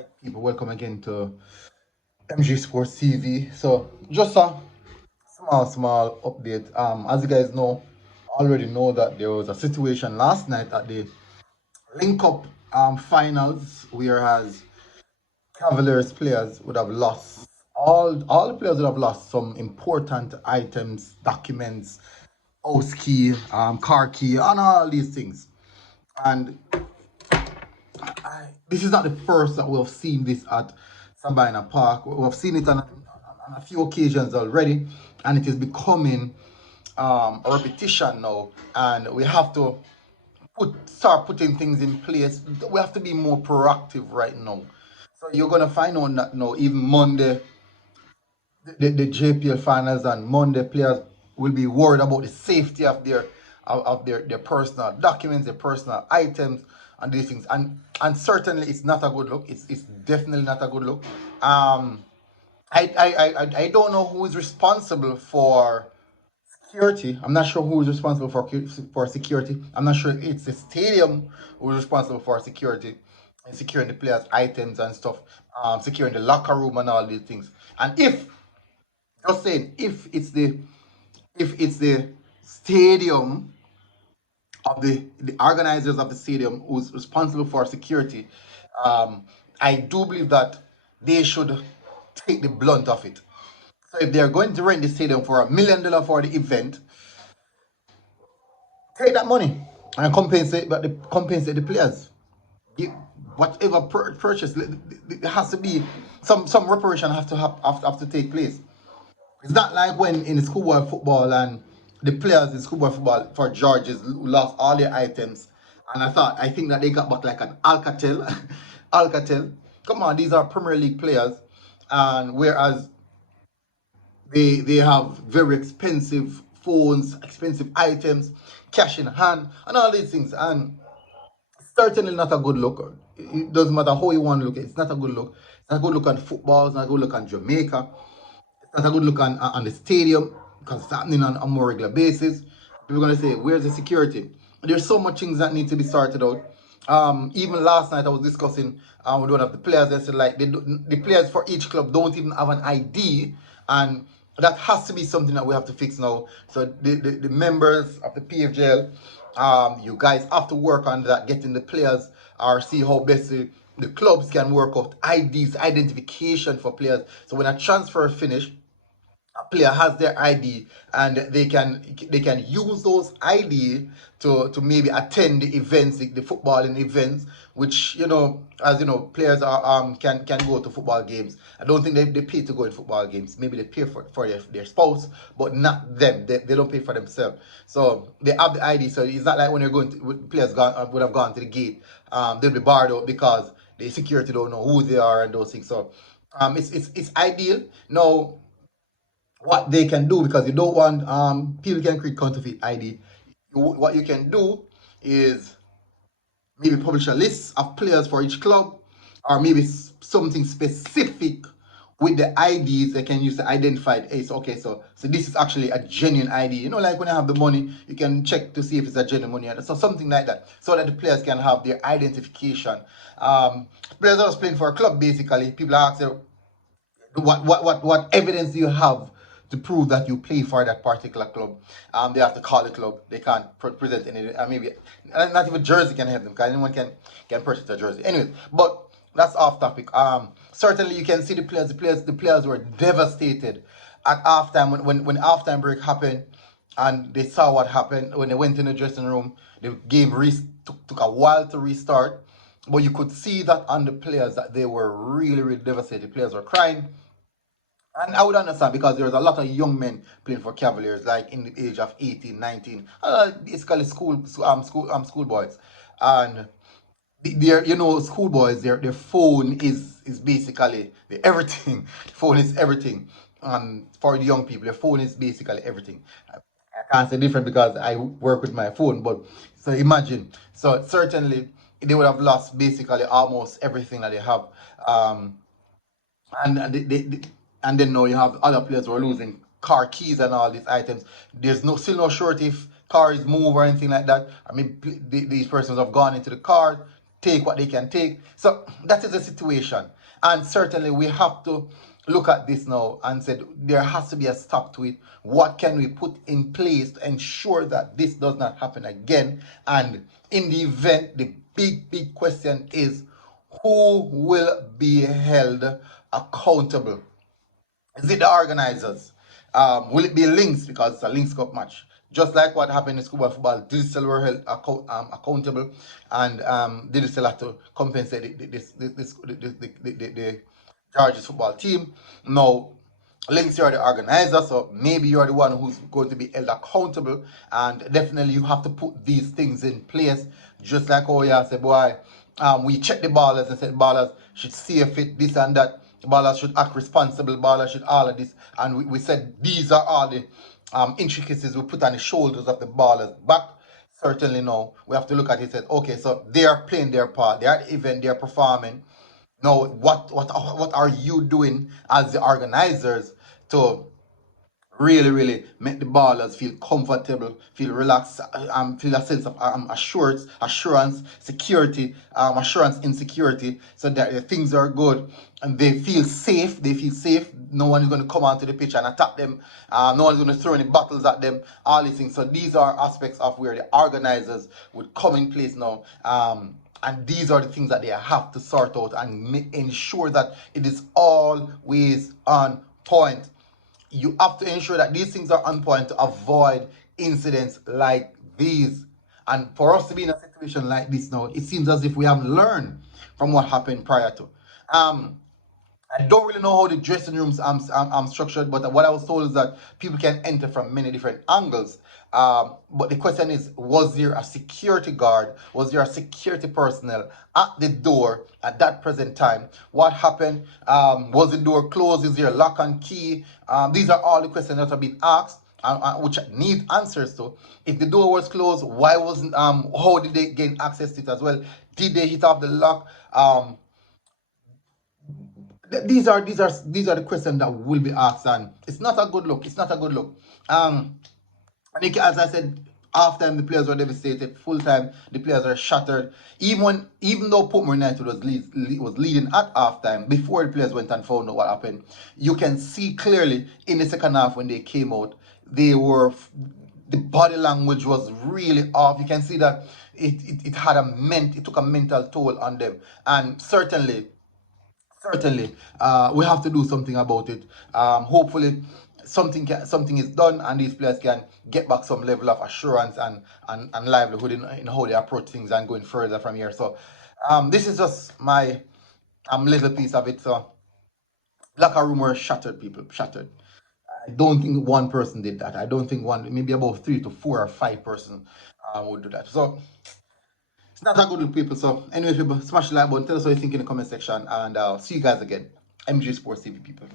Right, people, welcome again to MG Sports TV. So, just a small update. As you guys know, already know that there was a situation last night at the Link Up finals, whereas Cavaliers players would have lost all the players would have lost some important items, documents, house key, car key, and all these things. And this is not the first that we've seen this at Sabina Park. We've seen it on a few occasions already, and it is becoming a repetition now. And we have to start putting things in place. We have to be more proactive right now. So you're gonna find out that now, even Monday, the JPL finals and Monday players will be worried about the safety of their personal documents, their personal items, and these things. And certainly it's not a good look. It's definitely not a good look. I don't know who is responsible for security. I'm not sure who is responsible for security. I'm not sure it's the stadium who is responsible for security and securing the players' items and stuff, securing the locker room and all these things. And just saying, if it's the stadium of the organizers of the stadium who's responsible for security, I do believe that they should take the blunt of it. So if they're going to rent the stadium for $1 million for the event, take that money and compensate the players. Give whatever purchase, there has to be some reparation have to take place. It's not like when in schoolboy football and the players in schoolboy football for Georges lost all their items, and I think that they got back like an Alcatel. Alcatel. Come on, these are Premier League players, and whereas they have very expensive phones, expensive items, cash in hand, and all these things, and certainly not a good look. It doesn't matter how you want to look. It's not a good look. It's not a good look on football. It's not a good look on Jamaica. It's not a good look on the stadium because it's happening on a more regular basis. People are going to say, where's the security? There's so much things that need to be sorted out. Even last night I was discussing with one of the players. They said like the players for each club don't even have an ID, and that has to be something that we have to fix now. So the members of the PFJL, you guys have to work on that, getting the players or see how best the clubs can work out IDs, identification for players. So when a transfer finish, a player has their ID and they can use those ID to maybe attend the events, the footballing events, which as you know, players are can go to football games. I don't think they pay to go in football games. Maybe they pay for their spouse, but not them. They don't pay for themselves. So they have the ID. So it's not like when you're going to players would have gone to the gate, they'll be barred out because the security don't know who they are and those things. So it's ideal. Now what they can do, because you don't want people can create counterfeit ID. What you can do is maybe publish a list of players for each club, or maybe something specific with the IDs they can use to identify it. Hey, so okay, so this is actually a genuine ID. Like when you have the money, you can check to see if it's a genuine money. So something like that, so that the players can have their identification. Players are just playing for a club, basically. People ask them, what evidence do you have to prove that you play for that particular club? They have to call the club. They can't present any. Maybe not even jersey can help them, because anyone can purchase a jersey. Anyways, but that's off topic. Certainly you can see the players. The players were devastated at halftime when halftime break happened, and they saw what happened when they went in the dressing room. The game took a while to restart. But you could see that on the players that they were really devastated. Players were crying. And I would understand, because there's a lot of young men playing for Cavaliers, like in the age of 18, 19, basically school boys. And their schoolboys, their phone is basically the everything. The phone is everything. For the young people, their phone is basically everything. I can't say different because I work with my phone, but so imagine. So certainly they would have lost basically almost everything that they have. And and then now you have other players who are losing car keys and all these items. There's still no surety if cars move or anything like that. I mean, these persons have gone into the car, take what they can take. So that is the situation. And certainly we have to look at this now and said there has to be a stop to it. What can we put in place to ensure that this does not happen again? And in the event, the big question is who will be held accountable? Is it the organizers? Will it be Lynks because it's a Lynks Cup match? Just like what happened in schoolboy football, Digital were held accountable, and Digital had to compensate the George's football team. Now, Lynks, you're the organizer, so maybe you're the one who's going to be held accountable, and definitely you have to put these things in place. Just like how you said, boy, we check the ballers and said ballers should see if it this and that. Ballers should act responsible. Ballers should all of this, and we said these are all the intricacies we put on the shoulders of the ballers. But certainly now we have to look at it and say, okay, so they are playing their part. They are at the event. They are performing. Now, what are you doing as the organizers to really make the ballers feel comfortable, feel relaxed, feel a sense of assurance, security, assurance in security, so that the things are good and they feel safe. They feel safe. No one is going to come onto the pitch and attack them. No one is going to throw any bottles at them. All these things. So these are aspects of where the organizers would come in place now. And these are the things that they have to sort out and ensure that it is always on point. You have to ensure that these things are on point to avoid incidents like these. And for us to be in a situation like this now, it seems as if we haven't learned from what happened prior to. I don't really know how the dressing rooms structured, but what I was told is that people can enter from many different angles. But the question is, was there a security guard? Was there a security personnel at the door at that present time? What happened? Was the door closed? Is there a lock and key? These are all the questions that have been asked, which need answers to. If the door was closed, why wasn't? How did they gain access to it as well? Did they hit off the lock? These are the questions that will be asked, and it's not a good look. It's not a good look. I think, as I said, half time the players were devastated. Full time the players are shattered. Even though Portmore United was leading at half time before the players went and found out what happened, you can see clearly in the second half when they came out, the body language was really off. You can see that it took a mental toll on them, and certainly, we have to do something about it. Hopefully, something is done, and these players can get back some level of assurance and livelihood in how they approach things and going further from here. So, this is just my little piece of it. So, locker room were shattered, people shattered. I don't think one person did that. I don't think one, maybe about 3 to 4 or 5 person would do that. So it's not a good look, people. So, anyway, people, smash the like button. Tell us what you think in the comment section, and see you guys again. MG Sports TV, people.